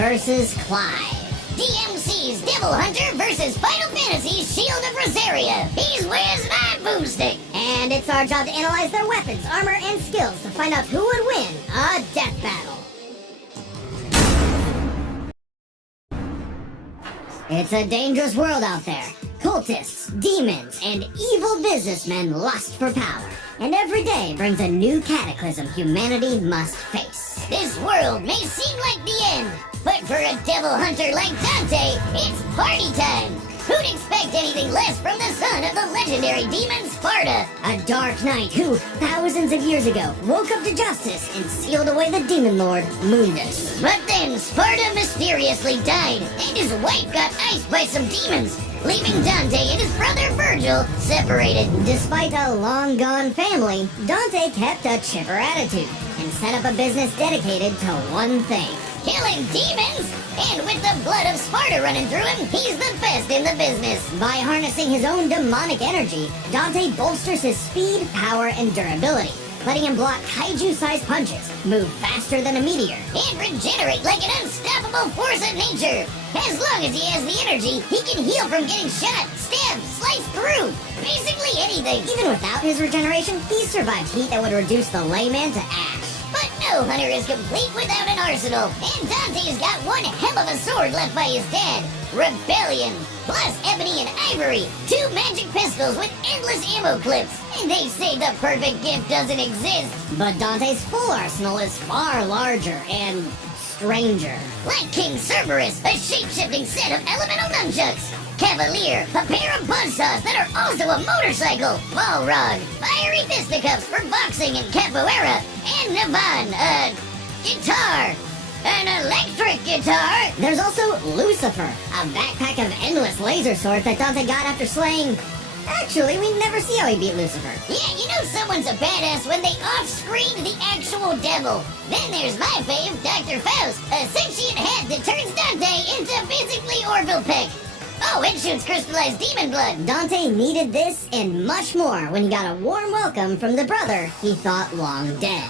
versus Clive. DMC's Devil Hunter versus Final Fantasy's Shield of Rosaria. He's Wiz and I'm Boomstick. And it's our job to analyze their weapons, armor, and skills to find out who would win a death battle. It's a dangerous world out there. Cultists, demons, and evil businessmen lust for power. And every day brings a new cataclysm humanity must face. This world may seem like the end, but for a devil hunter like Dante, it's party time. Who'd expect anything less from the son of the legendary demon Sparta? A dark knight who, thousands of years ago, woke up to justice and sealed away the demon lord, Mundus. But then Sparta mysteriously died, and his wife got iced by some demons, leaving Dante and his brother Virgil separated. Despite a long-gone family, Dante kept a chipper attitude and set up a business dedicated to one thing: killing demons! And with the blood of Sparta running through him, he's the best in the business. By harnessing his own demonic energy, Dante bolsters his speed, power, and durability, letting him block kaiju-sized punches, move faster than a meteor, and regenerate like an unstoppable force of nature. As long as he has the energy, he can heal from getting shot, stabbed, sliced through. Basically anything. Even without his regeneration, he survived heat that would reduce the layman to ash. But no hunter is complete without an arsenal, and Dante's got one hell of a sword left by his dad, Rebellion, plus ebony and ivory, 2 magic pistols with endless ammo clips. And they say the perfect gift doesn't exist. But Dante's full arsenal is far larger and stranger. Like King Cerberus, a shape-shifting set of elemental nunchucks. Cavalier, a pair of buzzsaws that are also a motorcycle. Balrog, fiery fisticuffs for boxing and capoeira. And Navan, a guitar. An electric guitar. There's also Lucifer, a backpack of endless laser swords that Dante got after slaying... Actually, we never see how he beat Lucifer. Yeah, you know someone's a badass when they off-screen the actual devil. Then there's my fave, Dr. Faust, a sentient hat that turns Dante into basically Orville Peck. Oh, it shoots crystallized demon blood. Dante needed this and much more when he got a warm welcome from the brother he thought long dead.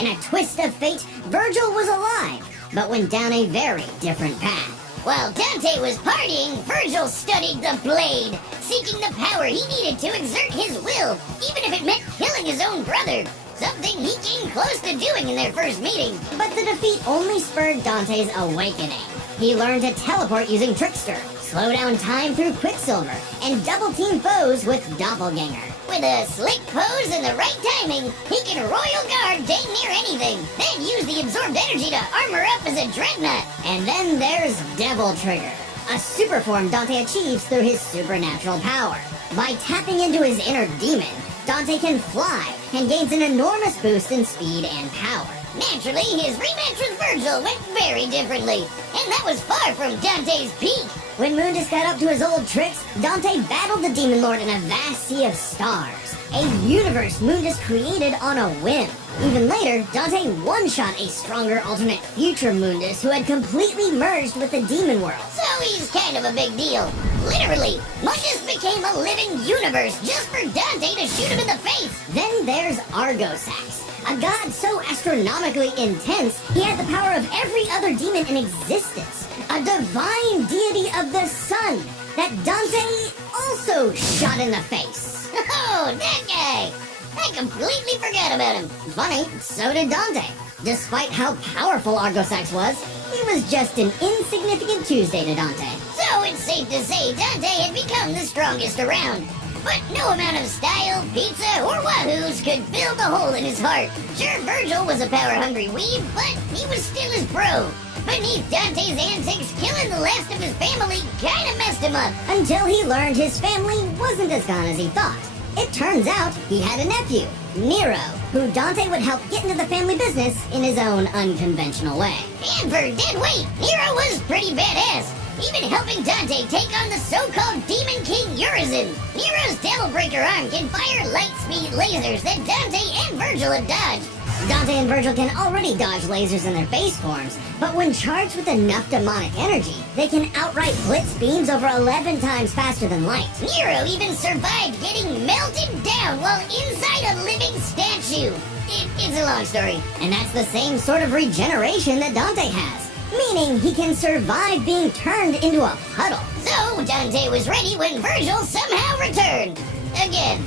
In a twist of fate, Virgil was alive, but went down a very different path. While Dante was partying, Virgil studied the blade, seeking the power he needed to exert his will, even if it meant killing his own brother. Something he came close to doing in their first meeting. But the defeat only spurred Dante's awakening. He learned to teleport using Trickster, slow down time through Quicksilver, and double-team foes with Doppelganger. With a slick pose and the right timing, he can royal guard dang near anything, then use the absorbed energy to armor up as a dreadnought. And then there's Devil Trigger, a super form Dante achieves through his supernatural power. By tapping into his inner demon, Dante can fly and gains an enormous boost in speed and power. Naturally, his rematch with Virgil went very differently, and that was far from Dante's peak. When Mundus got up to his old tricks, Dante battled the Demon Lord in a vast sea of stars, a universe Mundus created on a whim. Even later, Dante one-shot a stronger alternate future Mundus who had completely merged with the demon world. So he's kind of a big deal. Literally, Mundus became a living universe just for Dante to shoot him in the face. Then there's Argosax, a god so astronomically intense, he had the power of every other demon in existence. A divine deity of the sun that Dante also shot in the face. Oh, that guy! I completely forgot about him. Funny, so did Dante. Despite how powerful Argosax was, he was just an insignificant Tuesday to Dante. So it's safe to say Dante had become the strongest around. But no amount of style, pizza, or wahoos could fill the hole in his heart. Sure, Virgil was a power-hungry weeb, but he was still his bro. Beneath Dante's antics, killing the last of his family kinda messed him up. Until he learned his family wasn't as gone as he thought. It turns out he had a nephew, Nero, who Dante would help get into the family business in his own unconventional way. And for dead weight, Nero was pretty badass, even helping Dante take on the so-called Demon King Urizen. Nero's Devil Breaker arm can fire light-speed lasers that Dante and Virgil have dodged. Dante and Virgil can already dodge lasers in their base forms, but when charged with enough demonic energy, they can outright blitz beams over 11 times faster than light. Nero even survived getting melted down while inside a living statue. It's a long story, and that's the same sort of regeneration that Dante has. meaning he can survive being turned into a puddle. So Dante was ready when Virgil somehow returned. Again.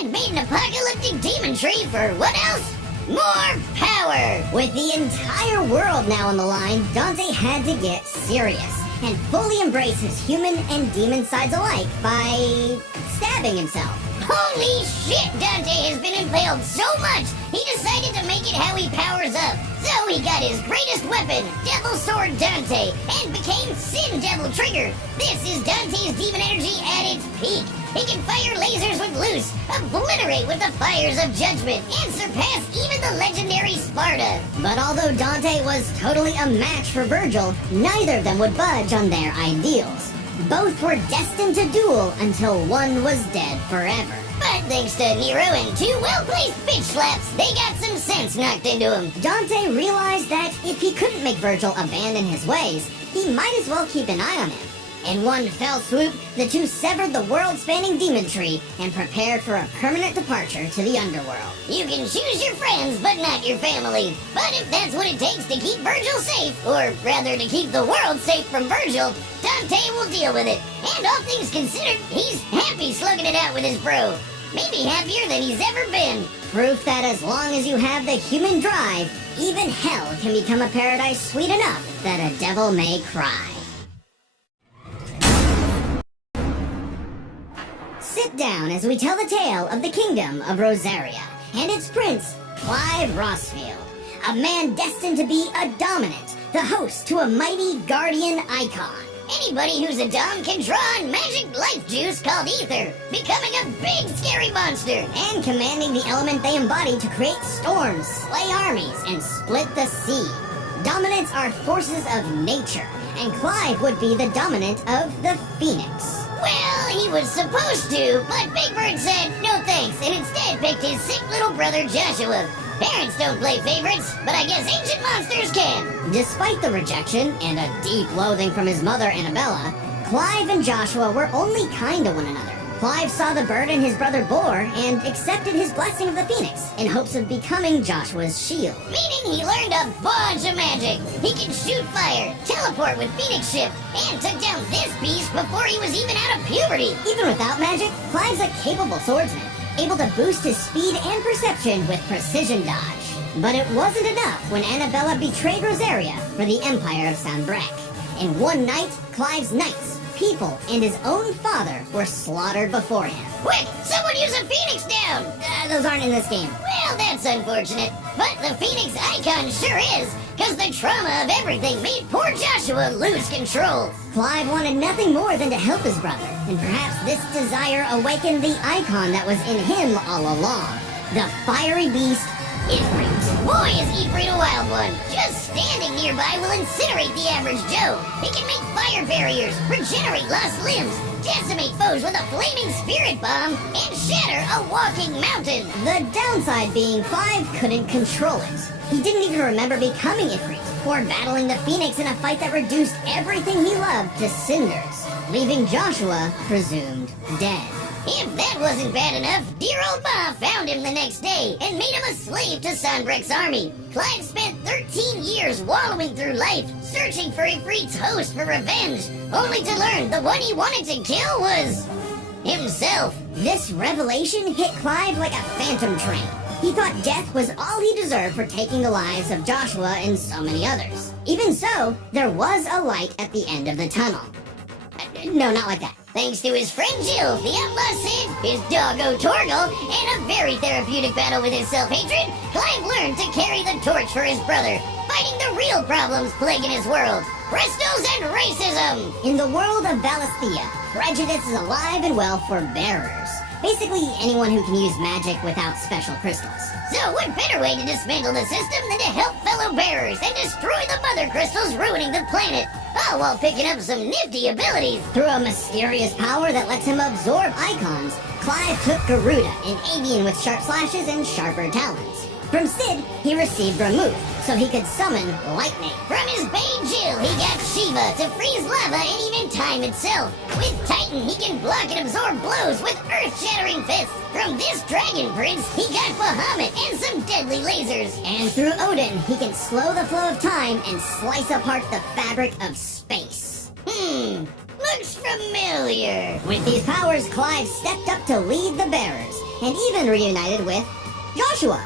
And made an apocalyptic demon tree for what else? More power! With the entire world now on the line, Dante had to get serious and fully embrace his human and demon sides alike by stabbing himself. Holy shit, Dante has been impaled so much, he decided to make it how he powers up. So he got his greatest weapon, Devil Sword Dante, and became Sin Devil Trigger. This is Dante's demon energy at its peak. He can fire lasers with Loose, obliterate with the fires of Judgment, and surpass even the legendary Sparta. But although Dante was totally a match for Virgil, neither of them would budge on their ideals. Both were destined to duel until one was dead forever. But thanks to Nero and two well-placed bitch slaps, they got some sense knocked into him. Dante realized that if he couldn't make Virgil abandon his ways, he might as well keep an eye on him. In one fell swoop, the two severed the world-spanning demon tree and prepared for a permanent departure to the underworld. You can choose your friends, but not your family. But if that's what it takes to keep Virgil safe, or rather to keep the world safe from Virgil, Dante will deal with it. And all things considered, he's happy slugging it out with his bro. Maybe happier than he's ever been. Proof that as long as you have the human drive, even hell can become a paradise sweet enough that a devil may cry. Sit down as we tell the tale of the kingdom of Rosaria and its prince, Clive Rossfield, a man destined to be a dominant, the host to a mighty guardian icon. Anybody who's a dom can draw on magic life juice called ether, becoming a big scary monster, and commanding the element they embody to create storms, slay armies, and split the sea. Dominants are forces of nature, and Clive would be the dominant of the Phoenix. Well, he was supposed to, but Big Bird said no thanks and instead picked his sick little brother Joshua. Parents don't play favorites, but I guess ancient monsters can. Despite the rejection and a deep loathing from his mother Annabella, Clive and Joshua were only kind to one another. Clive saw the burden his brother bore and accepted his blessing of the Phoenix in hopes of becoming Joshua's shield. Meaning he learned a bunch of magic. He can shoot fire, teleport with Phoenix Ship, and took down this beast before he was even out of puberty. Even without magic, Clive's a capable swordsman, able to boost his speed and perception with precision dodge. But it wasn't enough when Annabella betrayed Rosaria for the Empire of Sanbreque. In one night, Clive's knights, people, and his own father were slaughtered before him. Quick! Someone use a Phoenix down! Those aren't in this game. Well, that's unfortunate. But the Phoenix icon sure is, because the trauma of everything made poor Joshua lose control. Clive wanted nothing more than to help his brother, and perhaps this desire awakened the icon that was in him all along. The fiery beast, Ifrit. Boy, is Ifrit a wild one. Just standing nearby will incinerate the average Joe. He can make fire barriers, regenerate lost limbs, decimate foes with a flaming spirit bomb, and shatter a walking mountain. The downside being Clive couldn't control it. He didn't even remember becoming Ifrit, or battling the Phoenix in a fight that reduced everything he loved to cinders, leaving Joshua presumed dead. If that wasn't bad enough, dear old Ma found him the next day and made him a slave to Sanbreque's army. Clive spent 13 years wallowing through life, searching for Ifrit's host for revenge, only to learn the one he wanted to kill was himself. This revelation hit Clive like a phantom train. He thought death was all he deserved for taking the lives of Joshua and so many others. Even so, there was a light at the end of the tunnel. No, not like that. Thanks to his friend Jill, the outlaw Sid, his doggo Torgal, and a very therapeutic battle with his self-hatred, Clive learned to carry the torch for his brother, fighting the real problems plaguing his world. Crystals and racism! In the world of Valisthea, prejudice is alive and well for bearers. Basically, anyone who can use magic without special crystals. So what better way to dismantle the system than to help fellow bearers and destroy the mother crystals ruining the planet, all while picking up some nifty abilities. Through a mysterious power that lets him absorb icons, Clive took Garuda, an avian with sharp slashes and sharper talons. From Sid, he received Ramuh, so he could summon lightning. From his Bay Jill, he got Shiva to freeze lava and even time itself. With Titan, he can block and absorb blows with earth-shattering fists. From this Dragon Prince, he got Bahamut and some deadly lasers. And through Odin, he can slow the flow of time and slice apart the fabric of space. Looks familiar. With these powers, Clive stepped up to lead the bearers, and even reunited with Joshua,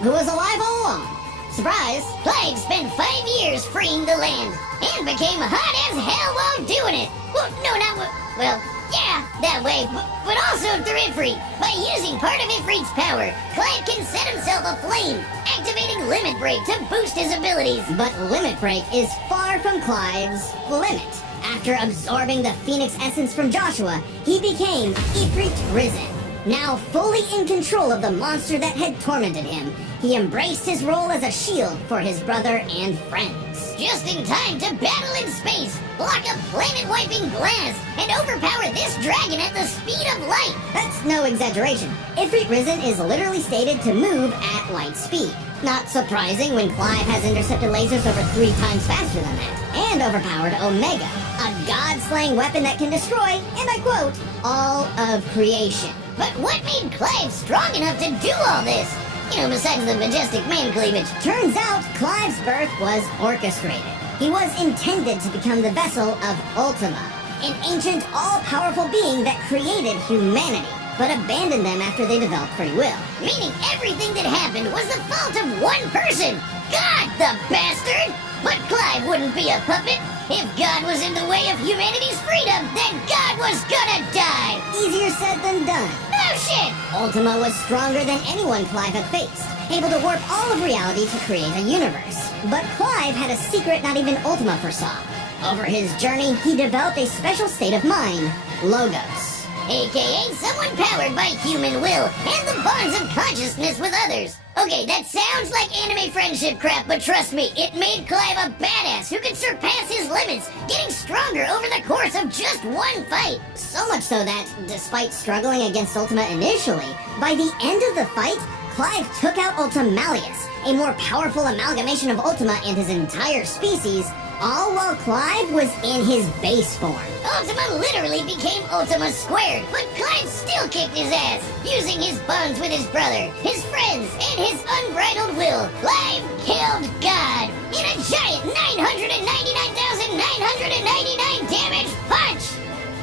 who was alive all along. Surprise! Clive spent 5 years freeing the land, and became hot as hell while doing it. Well, no, not well, yeah, that way, but also through Ifrit. By using part of Ifrit's power, Clive can set himself aflame, activating Limit Break to boost his abilities. But Limit Break is far from Clive's limit. After absorbing the Phoenix essence from Joshua, he became Ifrit Risen. Now fully in control of the monster that had tormented him, he embraced his role as a shield for his brother and friends. Just in time to battle in space, block a planet-wiping blast, and overpower this dragon at the speed of light. That's no exaggeration. Ifrit Risen is literally stated to move at light speed. Not surprising when Clive has intercepted lasers over 3 times faster than that. And overpowered Omega, a god-slaying weapon that can destroy, and I quote, all of creation. But what made Clive strong enough to do all this? Besides the majestic man cleavage. Turns out, Clive's birth was orchestrated. He was intended to become the vessel of Ultima, an ancient, all-powerful being that created humanity, but abandoned them after they developed free will. Meaning everything that happened was the fault of one person! God, the bastard! But Clive wouldn't be a puppet. If God was in the way of humanity's freedom, then God was gonna die! Easier said than done. No shit! Ultima was stronger than anyone Clive had faced, able to warp all of reality to create a universe. But Clive had a secret not even Ultima foresaw. Over his journey, he developed a special state of mind, Logos. AKA someone powered by human will and the bonds of consciousness with others. Okay, that sounds like anime friendship crap, but trust me, it made Clive a badass who could surpass his limits, getting stronger over the course of just one fight. So much so that, despite struggling against Ultima initially, by the end of the fight, Clive took out Ultimalius, a more powerful amalgamation of Ultima and his entire species, all while Clive was in his base form. Ultima literally became Ultima Squared, but Clive still kicked his ass, using his bonds with his brother, his friends, and his unbridled will. Clive killed God in a giant 999,999 damage punch!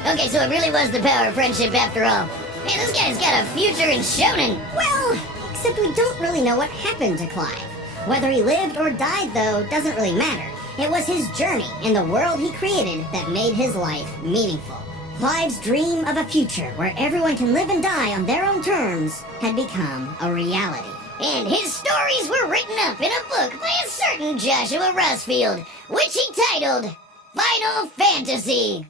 Okay, so it really was the power of friendship after all. Man, this guy's got a future in shonen. Well, except we don't really know what happened to Clive. Whether he lived or died, though, doesn't really matter. It was his journey and the world he created that made his life meaningful. Clive's dream of a future where everyone can live and die on their own terms had become a reality. And his stories were written up in a book by a certain Joshua Rossfield, which he titled Final Fantasy.